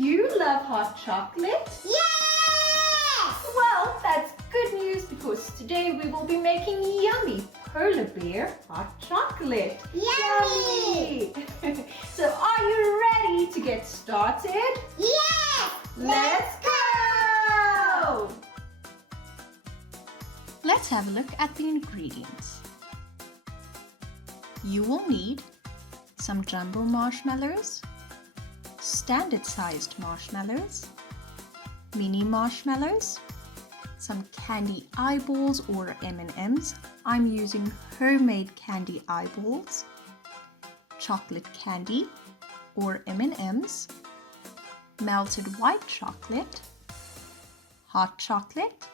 you love hot chocolate? Yes! Well, that's good news because today we will be making yummy polar bear hot chocolate. Yummy! So are you ready to get started? Yes! Let's go! Let's have a look at the ingredients. You will need some jumbo marshmallows, standard sized marshmallows, mini marshmallows, some candy eyeballs or M&Ms. I'm using homemade candy eyeballs, chocolate candy or M&Ms, melted white chocolate, hot chocolate,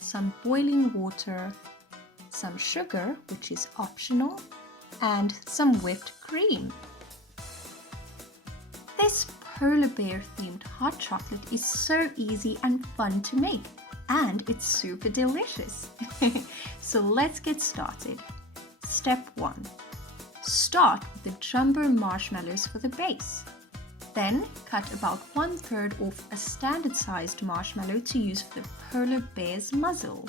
some boiling water, some sugar, which is optional, and some whipped cream. This polar bear themed hot chocolate is so easy and fun to make, and it's super delicious. So let's get started. Step 1. Start with the jumbo marshmallows for the base. Then cut about 1/3 off a standard sized marshmallow to use for the polar bear's muzzle.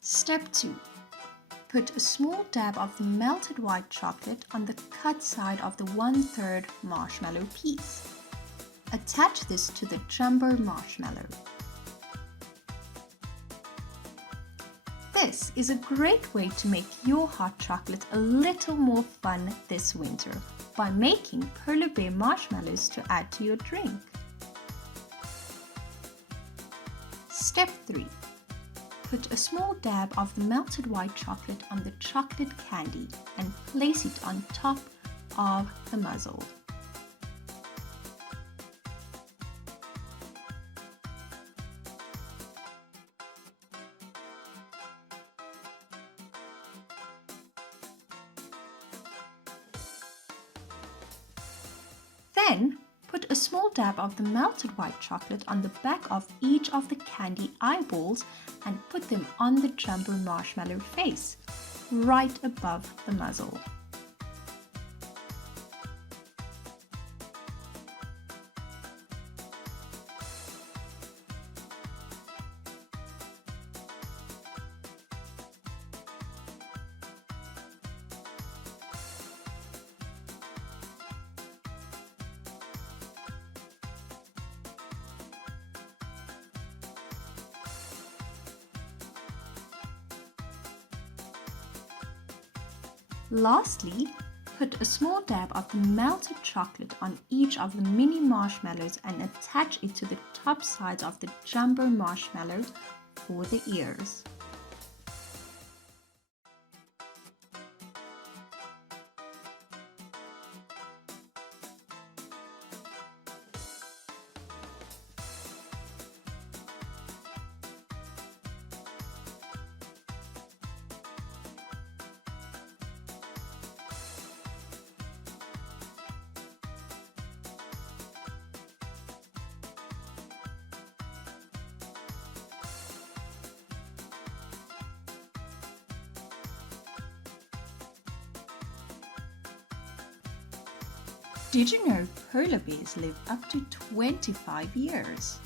Step 2. Put a small dab of the melted white chocolate on the cut side of the 1/3 marshmallow piece. Attach this to the jumbo marshmallow. This is a great way to make your hot chocolate a little more fun this winter by making polar bear marshmallows to add to your drink. Step 3. Put a small dab of the melted white chocolate on the chocolate candy and place it on top of the muzzle. Then, put a small dab of the melted white chocolate on the back of each of the candy eyeballs and put them on the jumbo marshmallow face, right above the muzzle. Lastly, put a small dab of the melted chocolate on each of the mini marshmallows and attach it to the top sides of the jumbo marshmallow for the ears. Did you know polar bears live up to 25 years?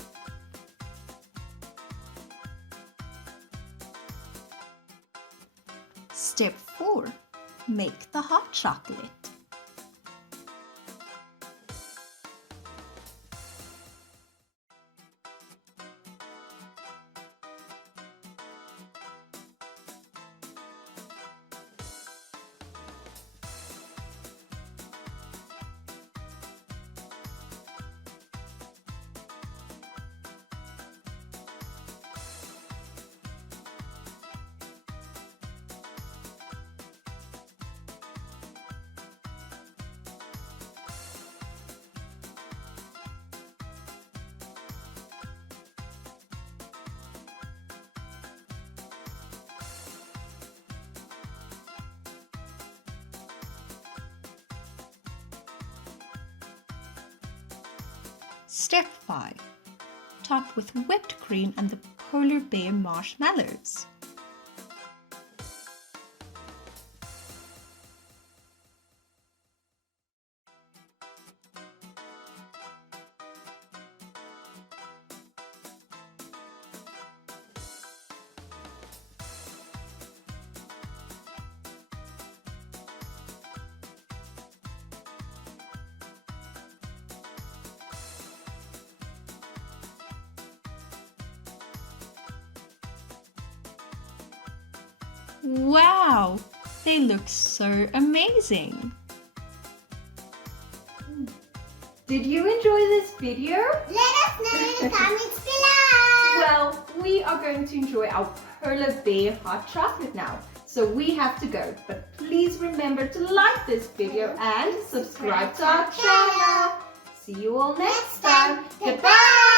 Step 4. Make the hot chocolate. Step 5. Top with whipped cream and the polar bear marshmallows. Wow, they look so amazing! Did you enjoy this video? Let us know in the comments below. Well, we are going to enjoy our polar bear hot chocolate now. So we have to go. But please remember to like this video and subscribe to our channel. See you all next time. Goodbye!